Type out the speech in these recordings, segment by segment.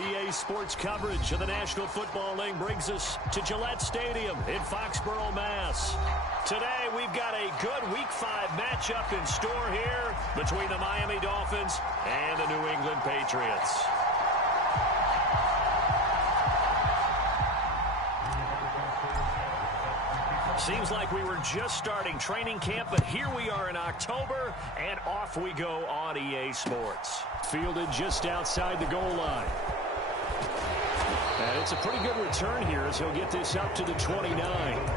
EA Sports coverage of the National Football League brings us to Gillette Stadium in Foxborough, Mass. Today, we've got a good Week 5 matchup in store here between the Miami Dolphins and the New England Patriots. Seems like we were just starting training camp, but here we are in October, and off we go on EA Sports. Fielded just outside the goal line. And it's a pretty good return here as he'll get this up to the 29.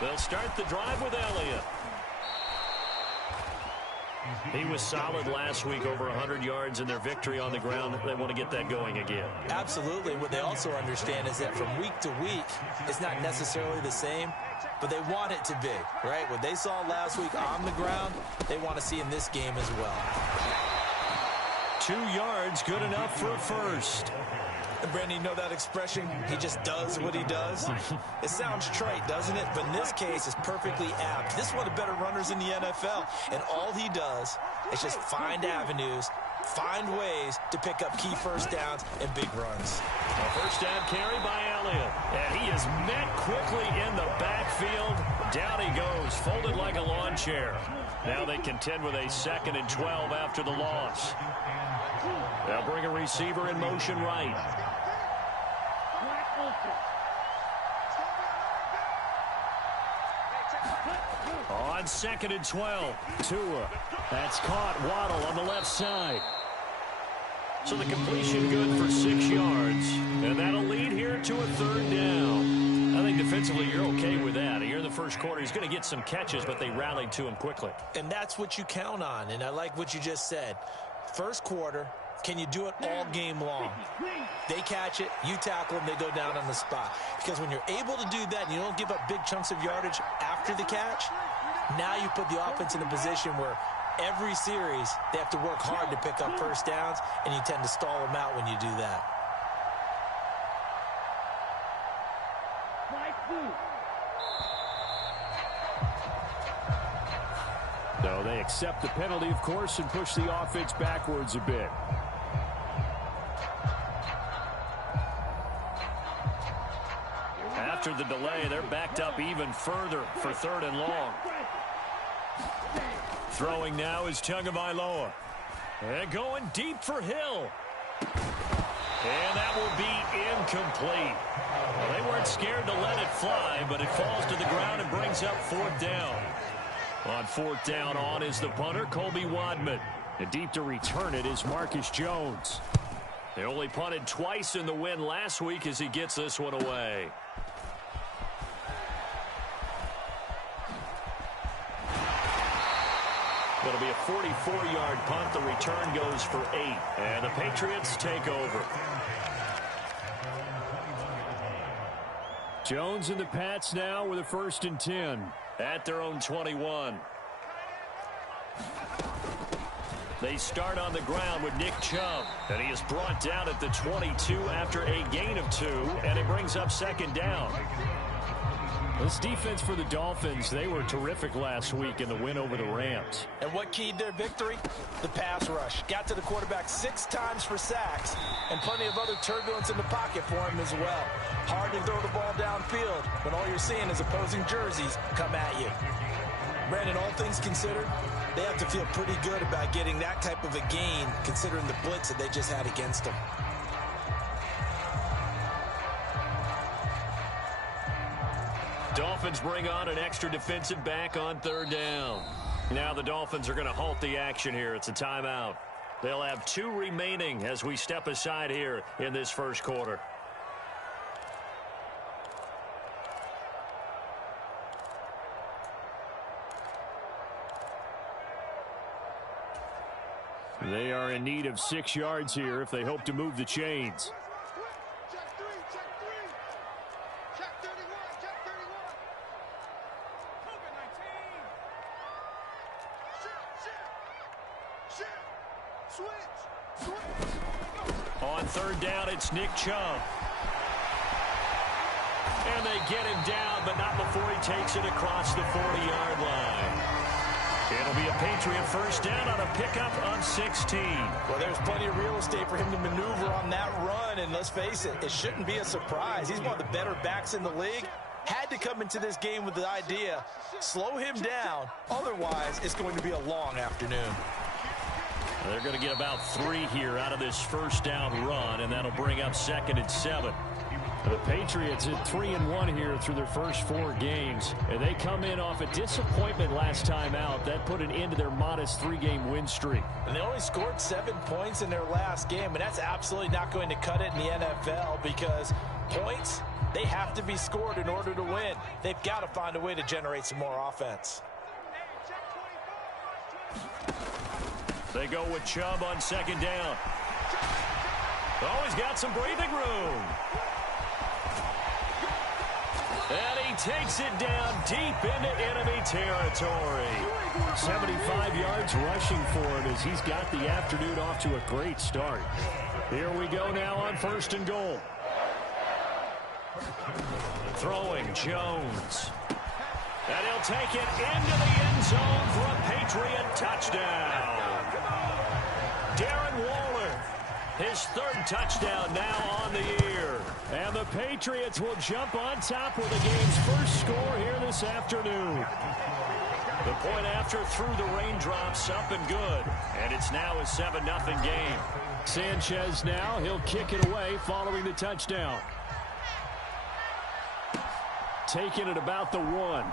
They'll start the drive with Elliott. He was solid last week, over 100 yards in their victory on the ground. They want to get that going again. Absolutely. What they also understand is that from week to week, it's not necessarily the same, but they want it to be, right? What they saw last week on the ground, they want to see in this game as well. 2 yards, good enough for a first. And Brandon, you know that expression, he just does what he does? It sounds trite, doesn't it? But in this case, it's perfectly apt. This is one of the better runners in the NFL, and all he does is just find avenues, find ways to pick up key first downs and big runs. A first down carry by Elliott, and he is met quickly in the backfield. Down he goes, folded like a lawn chair. Now they contend with a 2nd and 12 after the loss. They'll bring a receiver in motion right. On 2nd and 12, Tua. That's caught. Waddle on the left side. So the completion good for 6 yards. And that'll lead here to a 3rd down. I think defensively you're okay with that. Here in the first quarter, he's going to get some catches, but they rallied to him quickly. And that's what you count on, and I like what you just said. First quarter, can you do it all game long? They catch it, you tackle them, they go down on the spot. Because when you're able to do that and you don't give up big chunks of yardage after the catch, now you put the offense in a position where every series they have to work hard to pick up first downs, and you tend to stall them out when you do that. So they accept the penalty, of course, and push the offense backwards a bit. After the delay, they're backed up even further for 3rd and long. Throwing now is Tagovailoa. And going deep for Hill. And that will be incomplete. Well, they weren't scared to let it fly, but it falls to the ground and brings up 4th down. On 4th down, on is the punter, Colby Wadman. And deep to return it is Marcus Jones. They only punted twice in the win last week as he gets this one away. It'll be a 44-yard punt. The return goes for 8. And the Patriots take over. Jones and the Pats now with a 1st and 10 at their own 21. They start on the ground with Nick Chubb. And he is brought down at the 22 after a gain of 2. And it brings up 2nd down. This defense for the Dolphins, they were terrific last week in the win over the Rams. And what keyed their victory? The pass rush. Got to the quarterback 6 times for sacks, and plenty of other turbulence in the pocket for him as well. Hard to throw the ball downfield when all you're seeing is opposing jerseys come at you. Brandon, all things considered, they have to feel pretty good about getting that type of a gain considering the blitz that they just had against them. Dolphins bring on an extra defensive back on 3rd down. Now the Dolphins are going to halt the action here. It's a timeout. They'll have 2 remaining as we step aside here in this first quarter. They are in need of 6 yards here if they hope to move the chains. On third down, it's Nick Chubb. And they get him down, but not before he takes it across the 40-yard line. It'll be a Patriot first down on a pickup on 16. Well, there's plenty of real estate for him to maneuver on that run, and let's face it, it shouldn't be a surprise. He's one of the better backs in the league. Had to come into this game with the idea, slow him down, otherwise it's going to be a long afternoon. They're going to get about 3 here out of this first down run, and that'll bring up 2nd and 7. The Patriots at 3-1 here through their first 4 games. And they come in off a disappointment last time out. That put an end to their modest 3-game win streak. And they only scored 7 points in their last game, and that's absolutely not going to cut it in the NFL because points, they have to be scored in order to win. They've got to find a way to generate some more offense. They go with Chubb on 2nd down. Oh, he's got some breathing room. And he takes it down deep into enemy territory. 75 yards rushing for him as he's got the afternoon off to a great start. Here we go now on 1st and goal. Throwing Jones. And he'll take it into the end zone for a Patriot touchdown. Darren Waller, his 3rd touchdown now on the year. And the Patriots will jump on top with the game's first score here this afternoon. The point after through the raindrops up and good. And it's now a 7-0 game. Sanchez now, he'll kick it away following the touchdown. Taking it about the 1.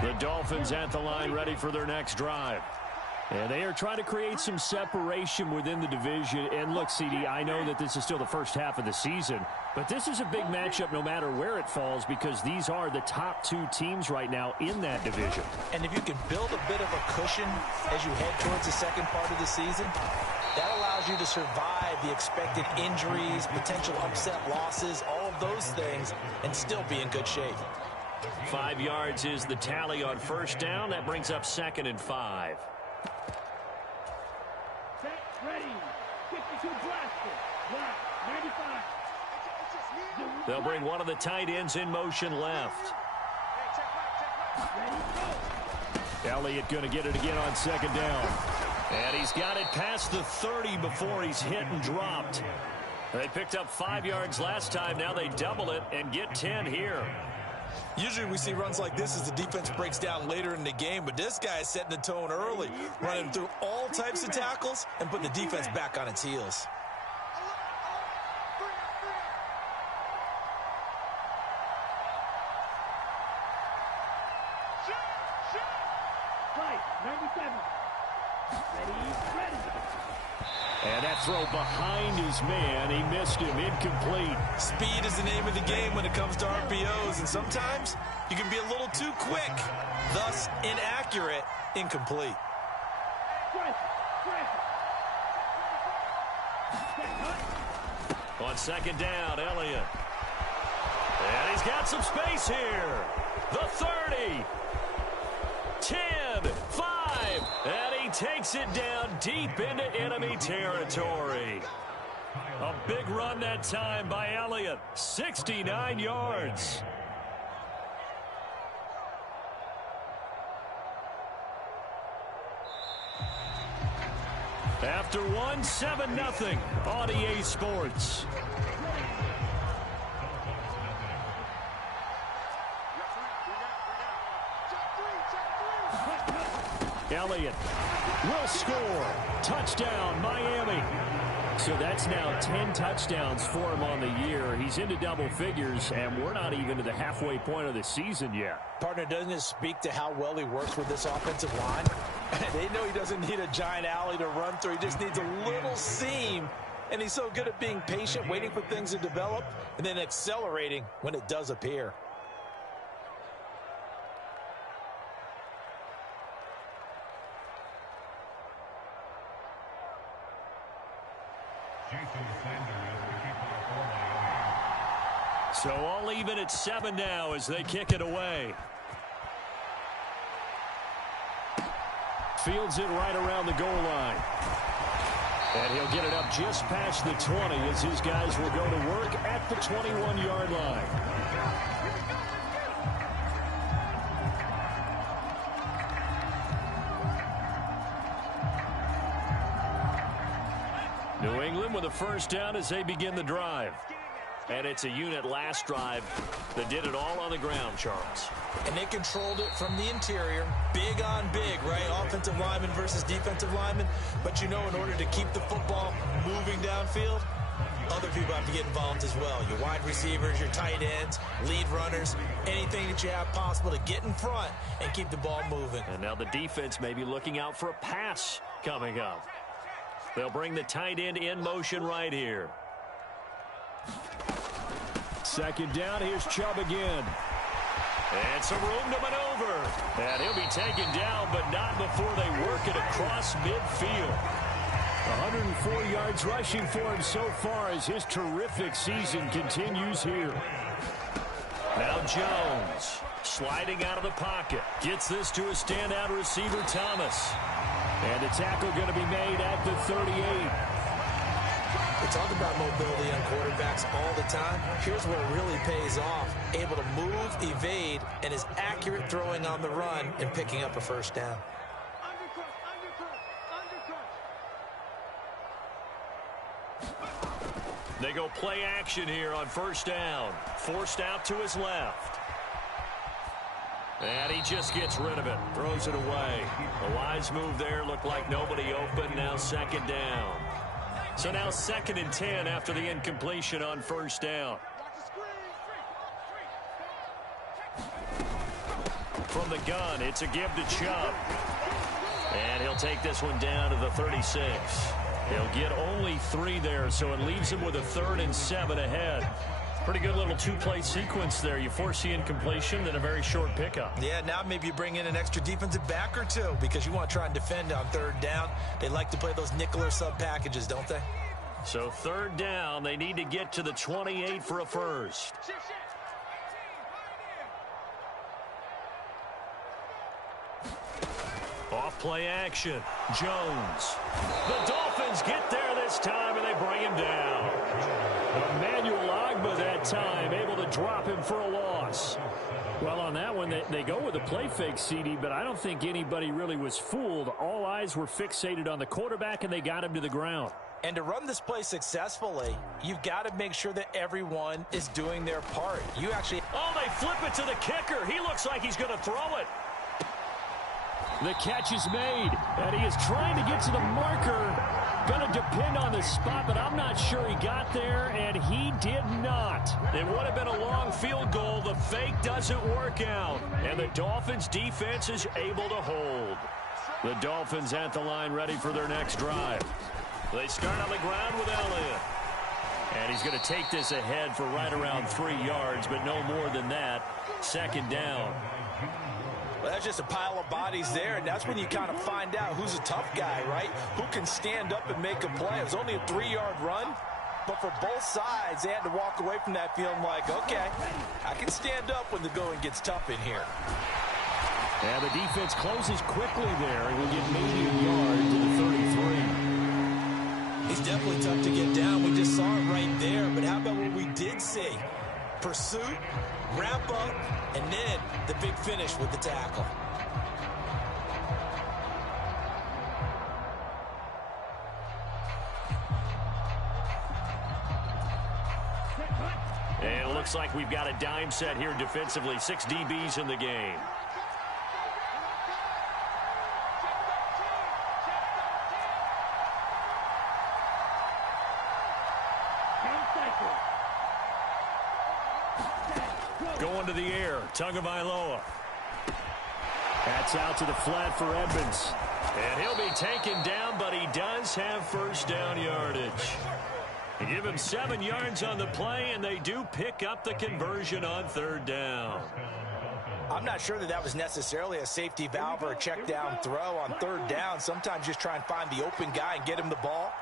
The Dolphins at the line ready for their next drive. And they are trying to create some separation within the division. And look, CD, I know that this is still the first half of the season, but this is a big matchup no matter where it falls because these are the top 2 teams right now in that division. And if you can build a bit of a cushion as you head towards the second part of the season, that allows you to survive the expected injuries, potential upset losses, all of those things, and still be in good shape. 5 yards is the tally on first down. That brings up 2nd and 5. Ready. 52 blaster. Black. 95. They'll bring one of the tight ends in motion left. Elliott going to get it again on 2nd down. And he's got it past the 30 before he's hit and dropped. They picked up 5 yards last time. Now they double it and get 10 here. Usually we see runs like this as the defense breaks down later in the game, but this guy is setting the tone early, running through all types of tackles and putting the defense back on its heels. Right, 97. Ready. And that throw behind his man, he missed him, incomplete. Speed is the name of the game when it comes to RPOs, and sometimes you can be a little too quick, thus inaccurate, incomplete. On 2nd down, Elliott. And he's got some space here. The 30. 10, 5, and he takes it down deep into enemy territory. A big run that time by Elliott, 69 yards. After one, 7-0 on EA Sports. Elliott will score. Touchdown, Miami. So that's now 10 touchdowns for him on the year. He's into double figures, and we're not even to the halfway point of the season yet. Partner, doesn't it speak to how well he works with this offensive line? They know he doesn't need a giant alley to run through. He just needs a little seam, and he's so good at being patient, waiting for things to develop, and then accelerating when it does appear. So all even at 7 now as they kick it away. Fields it right around the goal line. And he'll get it up just past the 20 as his guys will go to work at the 21-yard line. New England with a first down as they begin the drive. And it's a unit last drive that did it all on the ground, Charles. And they controlled it from the interior. Big on big, right? Offensive lineman versus defensive lineman. But you know, in order to keep the football moving downfield, other people have to get involved as well. Your wide receivers, your tight ends, lead runners, anything that you have possible to get in front and keep the ball moving. And now the defense may be looking out for a pass coming up. They'll bring the tight end in motion right here. Second down, here's Chubb again. And some room to maneuver. And he'll be taken down, but not before they work it across midfield. 104 yards rushing for him so far as his terrific season continues here. Now Jones sliding out of the pocket. Gets this to a standout receiver, Thomas. And the tackle going to be made at the 38. We talk about mobility on quarterbacks all the time. Here's where it really pays off. Able to move, evade, and is accurate throwing on the run and picking up a first down. They go play action here on first down. Forced out to his left. And he just gets rid of it. Throws it away. A wise move there. Looked like nobody open. Now second down. So now 2nd and 10 after the incompletion on first down. From the gun, it's a give to Chubb. And he'll take this one down to the 36. He'll get only 3 there, so it leaves him with a 3rd and 7 ahead. Pretty good little 2-play sequence there. You force the incompletion, then a very short pickup. Yeah, now maybe you bring in an extra defensive back or two because you want to try and defend on 3rd down. They like to play those nickel or sub packages, don't they? So 3rd down, they need to get to the 28 for a first. Off play action. Jones. The Dolphins get there this time, and they bring him down. Emmanuel Ogbah that time, able to drop him for a loss. Well, on that one, they go with a play fake, CD, but I don't think anybody really was fooled. All eyes were fixated on the quarterback, and they got him to the ground. And to run this play successfully, you've got to make sure that everyone is doing their part. You actually... Oh, they flip it to the kicker. He looks like he's going to throw it. The catch is made, and he is trying to get to the marker. Going to depend on the spot, but I'm not sure he got there, and he did not. It would have been a long field goal. The fake doesn't work out, and the Dolphins' defense is able to hold. The Dolphins at the line ready for their next drive. They start on the ground with Elliott. And he's going to take this ahead for right around 3 yards, but no more than that. 2nd down. Well, that's just a pile of bodies there, and that's when you kind of find out who's a tough guy, right? Who can stand up and make a play. It was only a 3-yard run, but for both sides, they had to walk away from that feeling like, okay, I can stand up when the going gets tough in here. And the defense closes quickly there, and will get maybe a yard to the 33. He's definitely tough to get down. We just saw it right there, but how about what we did see? Pursuit, wrap up, and then the big finish with the tackle. And it looks like we've got a dime set here defensively. 6 DBs in the game. Going to the air, Tagovailoa. That's out to the flat for Edmonds. And he'll be taken down, but he does have first down yardage. They give him 7 yards on the play, and they do pick up the conversion on 3rd down. I'm not sure that was necessarily a safety valve or a check down throw on 3rd down. Sometimes just try and find the open guy and get him the ball.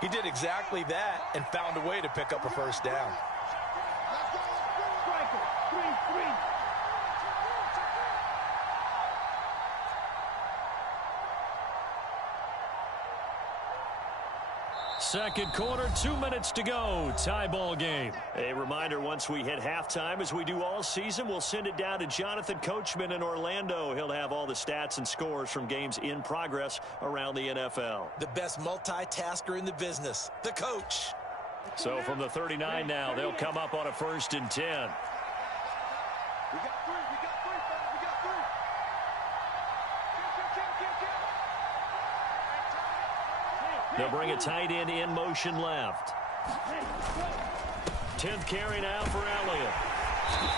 He did exactly that and found a way to pick up a first down. Striker, 3-3. Second quarter, 2 minutes to go. Tie ball game. A reminder, once we hit halftime, as we do all season, we'll send it down to Jonathan Coachman in Orlando. He'll have all the stats and scores from games in progress around the NFL. The best multitasker in the business, the coach. So from the 39 now, they'll come up on a 1st and 10. We got three, fellas. We got three. They'll bring a tight end in motion left. 10th carry now for Elliott.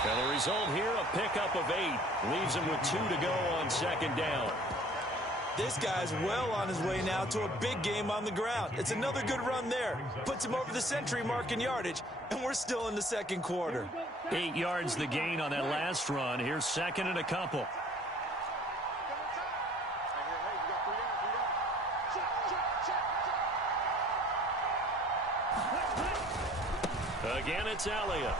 And the result here, a pickup of 8. Leaves him with 2 to go on 2nd down. This guy's well on his way now to a big game on the ground. It's another good run there. Puts him over the century mark in yardage, and we're still in the second quarter. 8 yards the gain on that last run. Here's 2nd and a couple. Again, it's Elliott.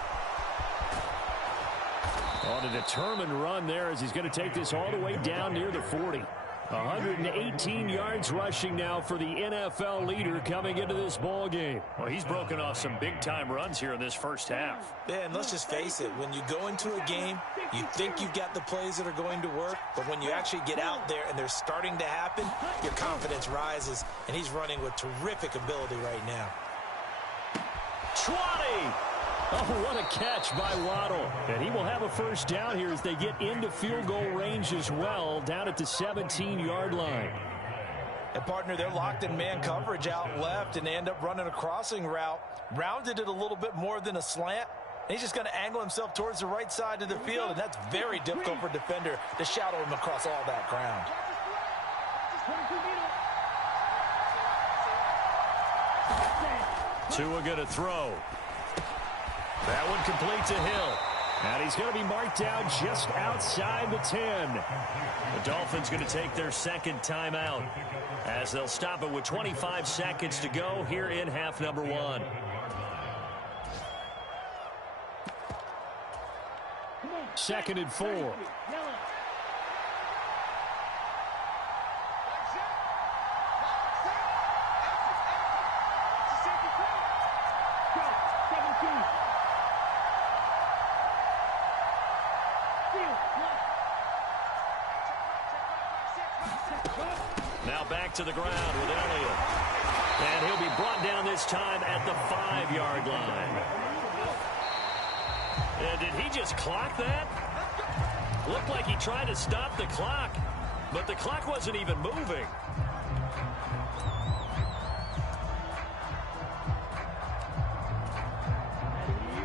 On a determined run there as he's going to take this all the way down near the 40. 118 yards rushing now for the NFL leader coming into this ball game. Well, he's broken off some big-time runs here in this first half. Yeah, and let's just face it. When you go into a game, you think you've got the plays that are going to work, but when you actually get out there and they're starting to happen, your confidence rises, and he's running with terrific ability right now. 20! Oh, what a catch by Waddle. And he will have a first down here as they get into field goal range as well, down at the 17-yard line. And, partner, they're locked in man coverage out left, and they end up running a crossing route. Rounded it a little bit more than a slant. And he's just going to angle himself towards the right side of the field, and that's very difficult for a defender to shadow him across all that ground. Tua going to throw. That one complete to Hill. And he's going to be marked down just outside the 10. The Dolphins going to take their 2nd timeout as they'll stop it with 25 seconds to go here in half number 1. Second and 4. Now back to the ground with Elliott. And he'll be brought down this time at the 5-yard line. Did he just clock that? Looked like he tried to stop the clock, but the clock wasn't even moving.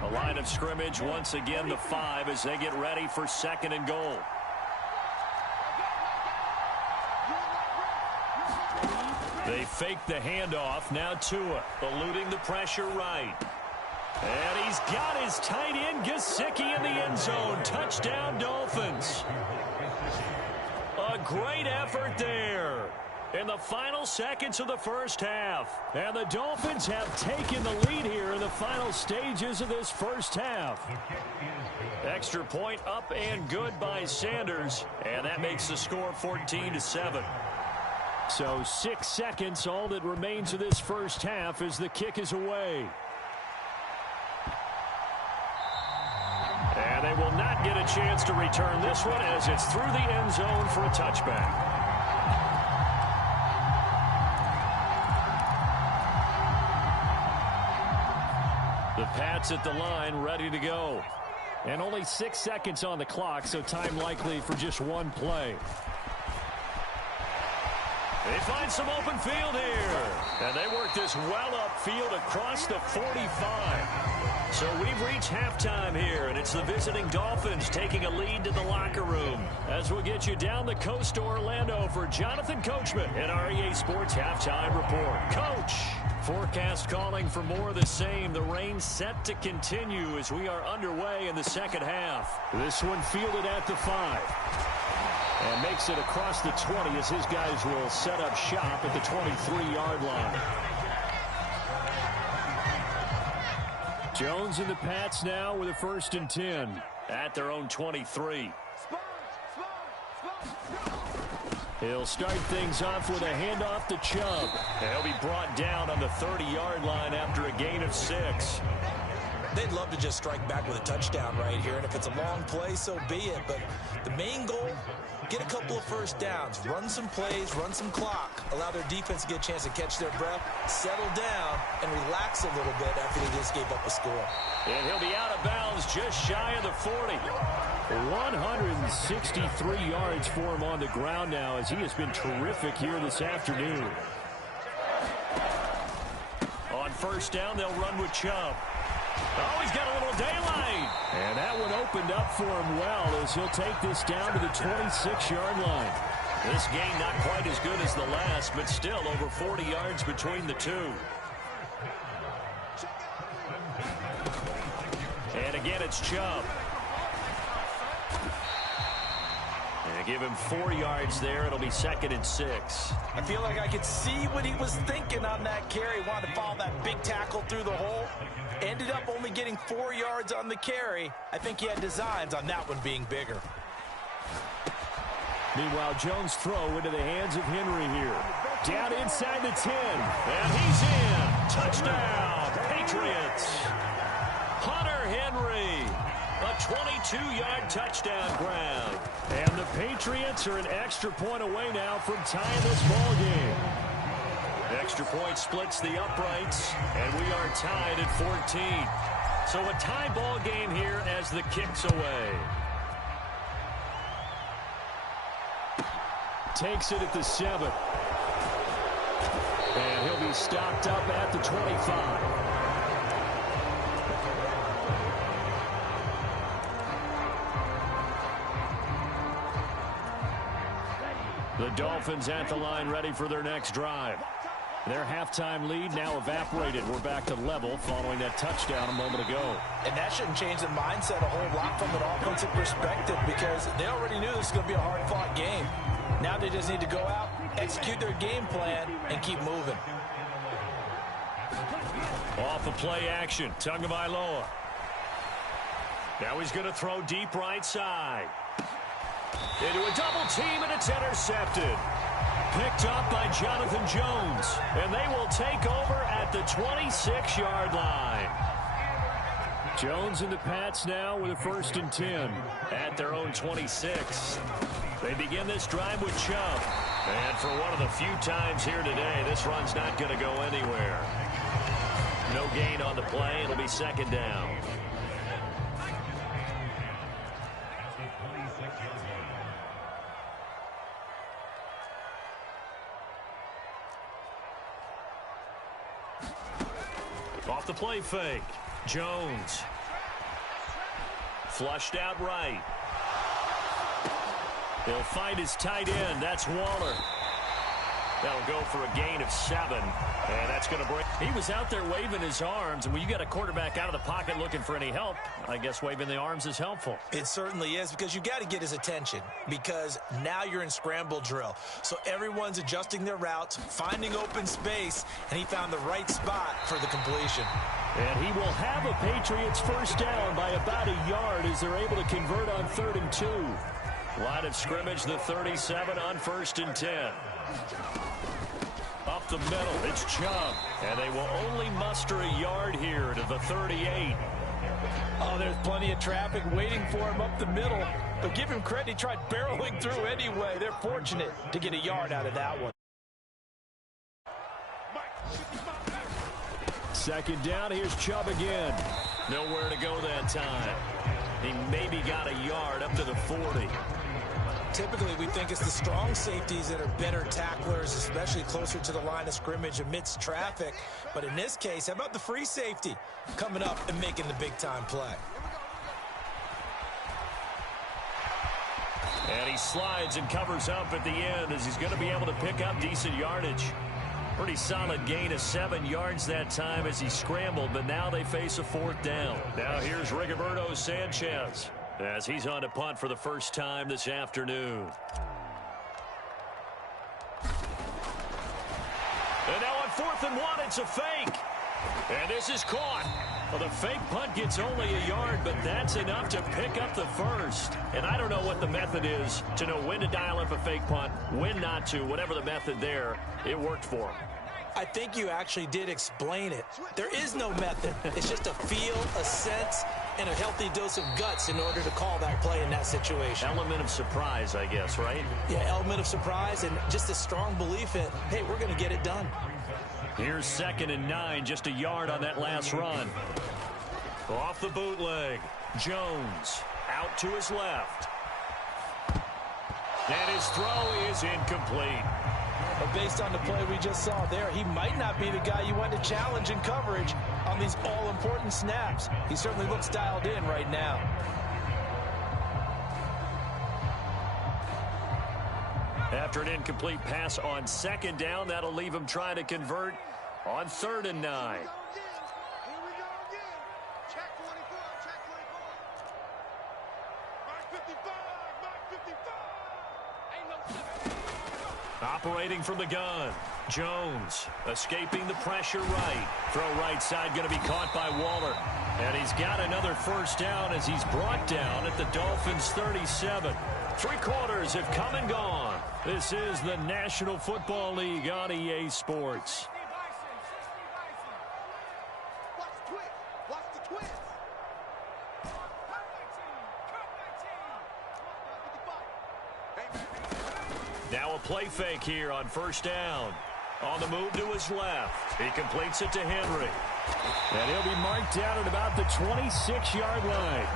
A line of scrimmage, once again the 5 as they get ready for 2nd and goal. They fake the handoff. Now Tua eluding the pressure right. And he's got his tight end Gesicki in the end zone. Touchdown Dolphins. A great effort there in the final seconds of the first half. And the Dolphins have taken the lead here in the final stages of this first half. Extra point up and good by Sanders. And that makes the score 14-7. So 6 seconds, all that remains of this first half as the kick is away. And they will not get a chance to return this one as it's through the end zone for a touchback. The Pats at the line ready to go. And only 6 seconds on the clock, so time likely for just one play. They find some open field here. And they work this well upfield across the 45. So we've reached halftime here, and it's the visiting Dolphins taking a lead to the locker room. As we'll get you down the coast to Orlando for Jonathan Coachman in our EA Sports Halftime Report. Coach, forecast calling for more of the same. The rain set to continue as we are underway in the second half. This one fielded at the 5. And makes it across the 20 as his guys will set up shop at the 23-yard line. Jones and the Pats now with a 1st and 10. At their own 23. He'll start things off with a handoff to Chubb. And he'll be brought down on the 30-yard line after a gain of 6. They'd love to just strike back with a touchdown right here, and if it's a long play, so be it. But the main goal, get a couple of first downs, run some plays, run some clock, allow their defense to get a chance to catch their breath, settle down, and relax a little bit after they just gave up a score. And he'll be out of bounds just shy of the 40. 163 yards for him on the ground now as he has been terrific here this afternoon. On 1st down, they'll run with Chubb. Oh, he's got a little daylight. And that one opened up for him well as he'll take this down to the 26-yard line. This game not quite as good as the last, but still over 40 yards between the two. And again, it's Chubb. And give him 4 yards there. It'll be 2nd and 6. I feel like I could see what he was thinking on that carry. Wanted to follow that big tackle through the hole. Ended up only getting 4 yards on the carry. I think he had designs on that one being bigger. Meanwhile, Jones' throw into the hands of Henry here. Down inside the 10. And he's in. Touchdown, Patriots. Hunter Henry. A 22-yard touchdown grab. And the Patriots are an extra point away now from tying this ball game. Extra point splits the uprights, and we are tied at 14. So a tie ball game here as the kick's away. Takes it at the 7. And he'll be stopped up at the 25. The Dolphins at the line ready for their next drive. Their halftime lead now evaporated. We're back to level following that touchdown a moment ago. And that shouldn't change the mindset a whole lot from an offensive perspective because they already knew this was going to be a hard-fought game. Now they just need to go out, execute their game plan, and keep moving. Off the play action, Tagovailoa. Now he's going to throw deep right side. Into a double team, and it's intercepted. Picked up by Jonathan Jones, and they will take over at the 26-yard line. Jones and the Pats now with a 1st and 10. At their own 26. They begin this drive with Chubb. And for one of the few times here today, this run's not going to go anywhere. No gain on the play. It'll be 2nd down. Off the play fake. Jones. Flushed out right. He'll find his tight end. That's Waller. That'll go for a gain of 7. And that's going to break. He was out there waving his arms. And when you got a quarterback out of the pocket looking for any help, I guess waving the arms is helpful. It certainly is because you got to get his attention because now you're in scramble drill. So everyone's adjusting their routes, finding open space, and he found the right spot for the completion. And he will have a Patriots 1st down by about a yard as they're able to convert on 3rd and 2. Line of scrimmage, the 37 on 1st and 10. Up the middle, it's Chubb. And they will only muster a yard here to the 38. Oh, there's plenty of traffic waiting for him up the middle. But give him credit, he tried barreling through anyway. They're fortunate to get a yard out of that one. 2nd down, here's Chubb again. Nowhere to go that time. He maybe got a yard up to the 40. Typically, we think it's the strong safeties that are better tacklers, especially closer to the line of scrimmage amidst traffic. But in this case, how about the free safety coming up and making the big-time play? And he slides and covers up at the end as he's going to be able to pick up decent yardage. Pretty solid gain of 7 yards that time as he scrambled, but now they face a 4th down. Now here's Rigoberto Sanchez as he's on to punt for the first time this afternoon. And now on 4th and 1, it's a fake. And this is caught. Well, the fake punt gets only a yard, but that's enough to pick up the first. And I don't know what the method is to know when to dial up a fake punt, when not to. Whatever the method there, it worked for him. I think you actually did explain it. There is no method. It's just a feel, a sense, and a healthy dose of guts in order to call that play in that situation. Element of surprise, I guess, right? Yeah, element of surprise and just a strong belief in, hey, we're going to get it done. Here's 2nd and 9, just a yard on that last run. Off the bootleg, Jones out to his left. And his throw is incomplete. But based on the play we just saw there, he might not be the guy you want to challenge in coverage on these all-important snaps. He certainly looks dialed in right now. After an incomplete pass on 2nd down, that'll leave him trying to convert on 3rd and 9. Here we go again. Check 24, check 24. Mark 55, Mark 55. Ain't no Operating from the gun, Jones escaping the pressure right. Throw right side going to be caught by Waller. And he's got another first down as he's brought down at the Dolphins' 37. 3 quarters have come and gone. This is the National Football League on EA Sports. Watch the twist. Watch the twist. Now a play fake here on 1st down. On the move to his left. He completes it to Henry. And he'll be marked down at about the 26-yard line.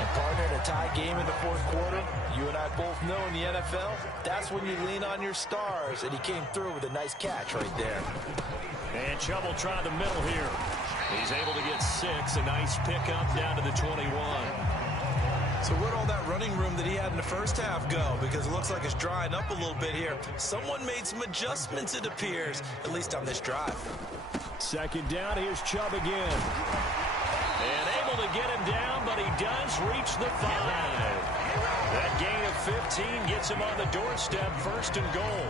And partner, in a tie game in the 4th quarter, you and I both know in the NFL, that's when you lean on your stars, and he came through with a nice catch right there. And Chubb will try the middle here. He's able to get 6, a nice pickup down to the 21. So where'd all that running room that he had in the first half go? Because it looks like it's drying up a little bit here. Someone made some adjustments, it appears, at least on this drive. 2nd down, here's Chubb again. And able to get him down, but he does reach the 5. That gain of 15 gets him on the doorstep, 1st and goal.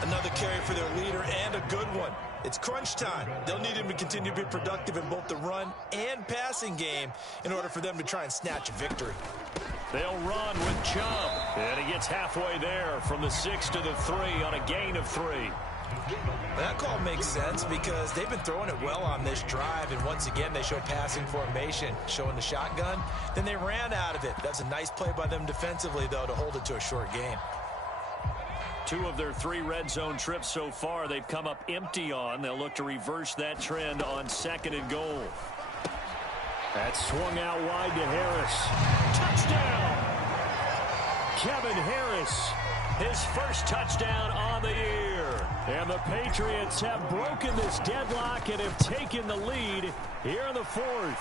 Another carry for their leader and a good one. It's crunch time. They'll need him to continue to be productive in both the run and passing game in order for them to try and snatch a victory. They'll run with Chubb. And he gets halfway there from the 6 to the 3 on a gain of 3. That call makes sense because they've been throwing it well on this drive, and once again they show passing formation, showing the shotgun. Then they ran out of it. That's a nice play by them defensively, though, to hold it to a short gain. 2 of their 3 red zone trips so far they've come up empty on. They'll look to reverse that trend on 2nd and goal. That's swung out wide to Harris. Touchdown! Kevin Harris. His first touchdown on the year. And the Patriots have broken this deadlock and have taken the lead here in the 4th.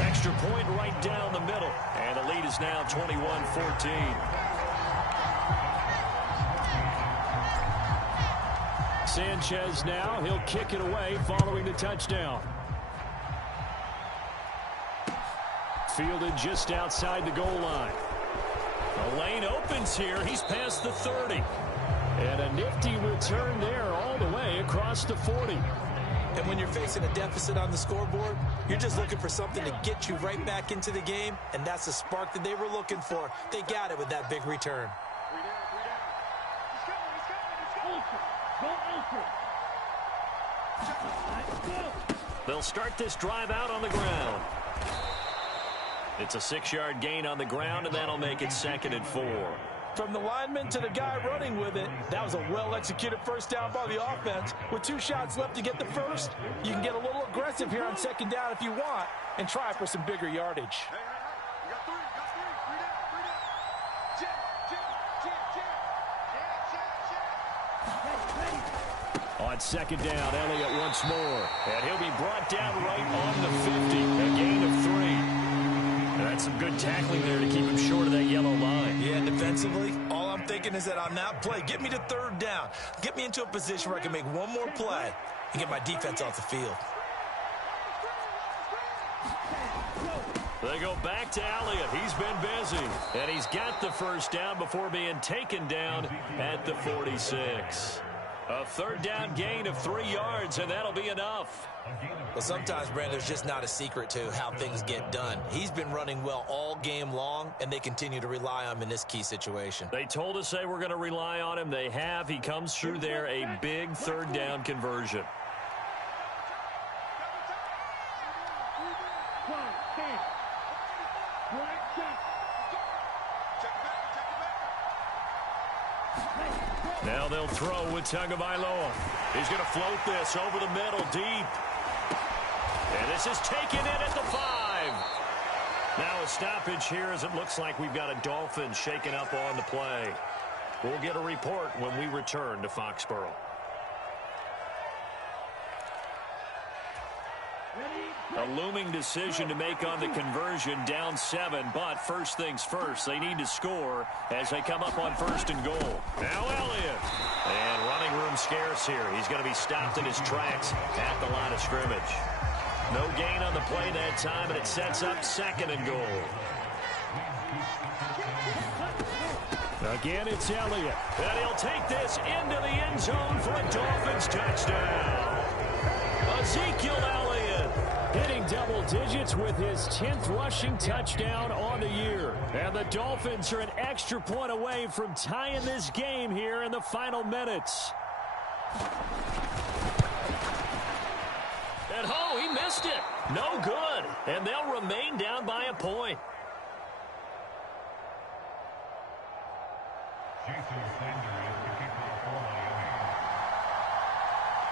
Extra point right down the middle. And the lead is now 21-14. Sanchez now, he'll kick it away following the touchdown. Fielded just outside the goal line. The lane opens here. He's past the 30. And a nifty return there all the way across the 40. And when you're facing a deficit on the scoreboard, you're just looking for something to get you right back into the game, and that's the spark that they were looking for. They got it with that big return. They'll start this drive out on the ground. It's a 6-yard gain on the ground, and that'll make it 2nd and 4. From the lineman to the guy running with it, that was a well-executed first down by the offense. With 2 shots left to get the first, you can get a little aggressive here on 2nd down if you want and try for some bigger yardage. You got 3, you got 3. 3 down. Jab. On 2nd down, Elliott once more. And he'll be brought down right on the 50. A gain of 3. And that's some good tackling there to keep him short of that yellow line. Yeah, defensively, all I'm thinking is that on that play, get me to 3rd down. Get me into a position where I can make one more play and get my defense off the field. They go back to Elliott. He's been busy. And he's got the first down before being taken down at the 46. A third down gain of 3 yards, and that'll be enough. Well, sometimes, Brandon, there's just not a secret to how things get done. He's been running well all game long, and they continue to rely on him in this key situation. They told us they were going to rely on him. They have. He comes through there, a big third down conversion. Now they'll throw with Tagovailoa. He's going to float this over the middle deep. And this is taken in at the 5. Now a stoppage here as it looks like we've got a Dolphins shaking up on the play. We'll get a report when we return to Foxborough. A looming decision to make on the conversion, down 7, but first things first, they need to score as they come up on 1st and goal. Now Elliott. And running room scarce here. He's going to be stopped in his tracks at the line of scrimmage. No gain on the play that time, and it sets up 2nd and goal. Again, it's Elliott. And he'll take this into the end zone for a Dolphins touchdown. Ezekiel Elliott. Hitting double digits with his 10th rushing touchdown on the year. And the Dolphins are an extra point away from tying this game here in the final minutes. And oh, he missed it. No good. And they'll remain down by a point.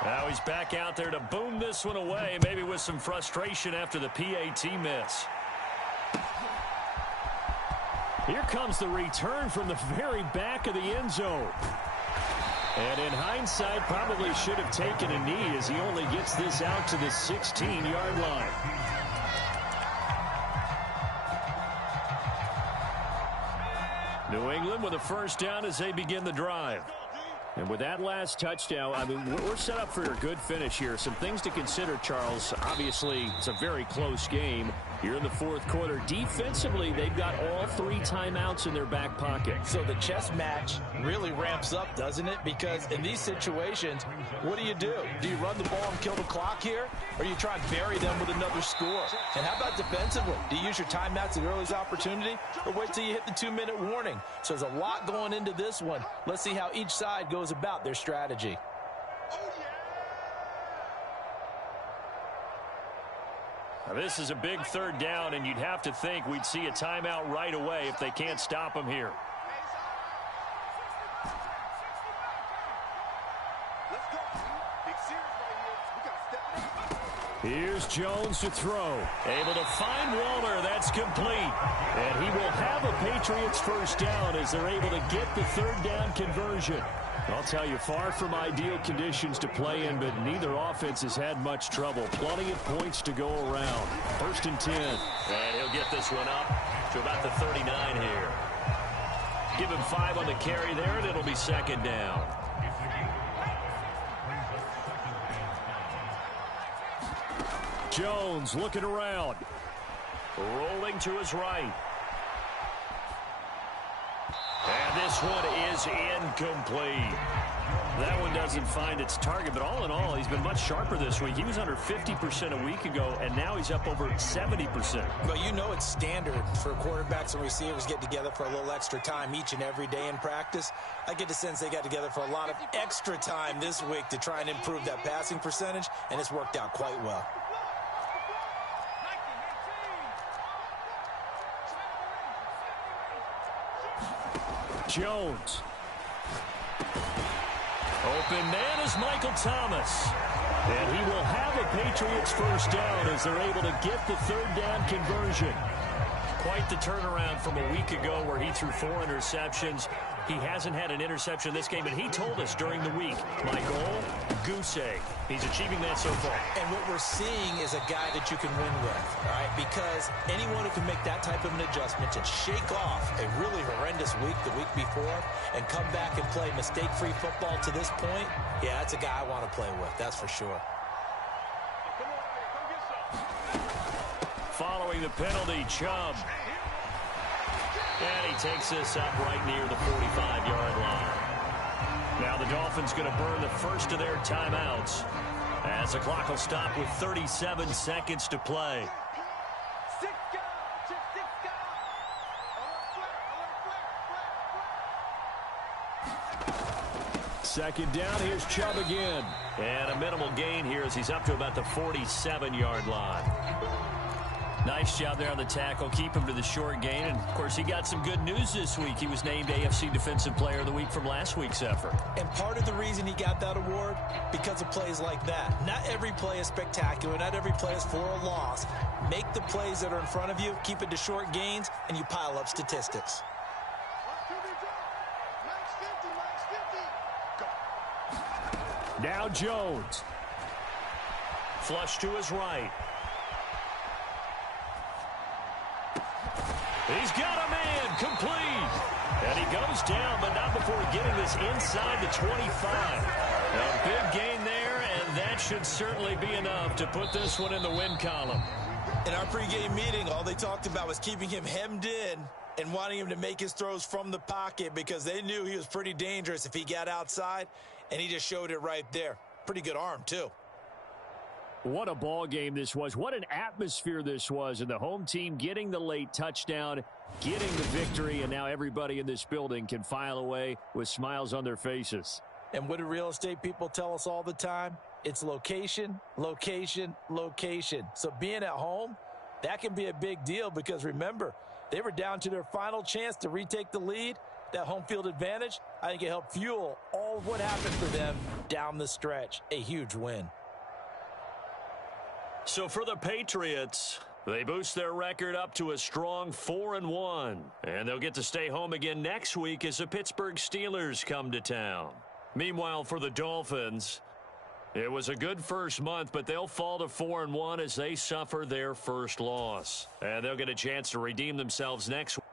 Now he's back out there to boom this one away, maybe with some frustration after the PAT miss. Here comes the return from the very back of the end zone. And in hindsight, probably should have taken a knee as he only gets this out to the 16-yard line. New England with a first down as they begin the drive. And with that last touchdown, I mean, we're set up for a good finish here. Some things to consider, Charles. Obviously, it's a very close game. Here in the 4th quarter, defensively, they've got all 3 timeouts in their back pocket. So the chess match really ramps up, doesn't it? Because in these situations, what do? Do you run the ball and kill the clock here? Or you try and bury them with another score? And how about defensively? Do you use your timeouts at earliest opportunity? Or wait till you hit the 2-minute warning? So there's a lot going into this one. Let's see how each side goes about their strategy. Now, this is a big 3rd down, and you'd have to think we'd see a timeout right away if they can't stop him here. Here's Jones to throw. Able to find Waller. That's complete. And he will have a Patriots first down as they're able to get the 3rd down conversion. I'll tell you, far from ideal conditions to play in, but neither offense has had much trouble. Plenty of points to go around. 1st and 10. And he'll get this one up to about the 39 here. Give him 5 on the carry there, and it'll be 2nd down. Jones looking around. Rolling to his right. And this one is incomplete. That one doesn't find its target, but all in all, he's been much sharper this week. He was under 50% a week ago, and now he's up over 70%. Well, you know it's standard for quarterbacks and receivers get together for a little extra time each and every day in practice. I get the sense they got together for a lot of extra time this week to try and improve that passing percentage, and it's worked out quite well. Jones. Open man is Michael Thomas. And he will have a Patriots first down as they're able to get the 3rd down conversion. Quite the turnaround from a week ago where he threw 4 interceptions. He hasn't had an interception this game, and he told us during the week, my goal, goose egg. He's achieving that so far. And what we're seeing is a guy that you can win with, all right? Because anyone who can make that type of an adjustment and shake off a really horrendous week the week before and come back and play mistake-free football to this point, yeah, that's a guy I want to play with, that's for sure. Following the penalty, Chubb. And he takes this up right near the 45-yard line. Now the Dolphins going to burn the first of their timeouts as the clock will stop with 37 seconds to play. Second down, here's Chubb again. And a minimal gain here as he's up to about the 47-yard line. Nice job there on the tackle. Keep him to the short gain. And, of course, he got some good news this week. He was named AFC Defensive Player of the Week from last week's effort. And part of the reason he got that award, because of plays like that. Not every play is spectacular. Not every play is for a loss. Make the plays that are in front of you, keep it to short gains, and you pile up statistics. Now Jones. Flush to his right. He's got a man, complete. And he goes down, but not before getting this inside the 25. A big gain there, and that should certainly be enough to put this one in the win column. In our pregame meeting, all they talked about was keeping him hemmed in and wanting him to make his throws from the pocket because they knew he was pretty dangerous if he got outside, and he just showed it right there. Pretty good arm, too. What a ball game this was. What an atmosphere this was. And the home team getting the late touchdown, getting the victory, and now everybody in this building can file away with smiles on their faces. And what do real estate people tell us all the time? It's location, location, location. So being at home, that can be a big deal because, remember, they were down to their final chance to retake the lead. That home field advantage, I think it helped fuel all of what happened for them down the stretch. A huge win. So for the Patriots, they boost their record up to a strong 4-1. And they'll get to stay home again next week as the Pittsburgh Steelers come to town. Meanwhile, for the Dolphins, it was a good first month, but they'll fall to 4-1 as they suffer their first loss. And they'll get a chance to redeem themselves next week.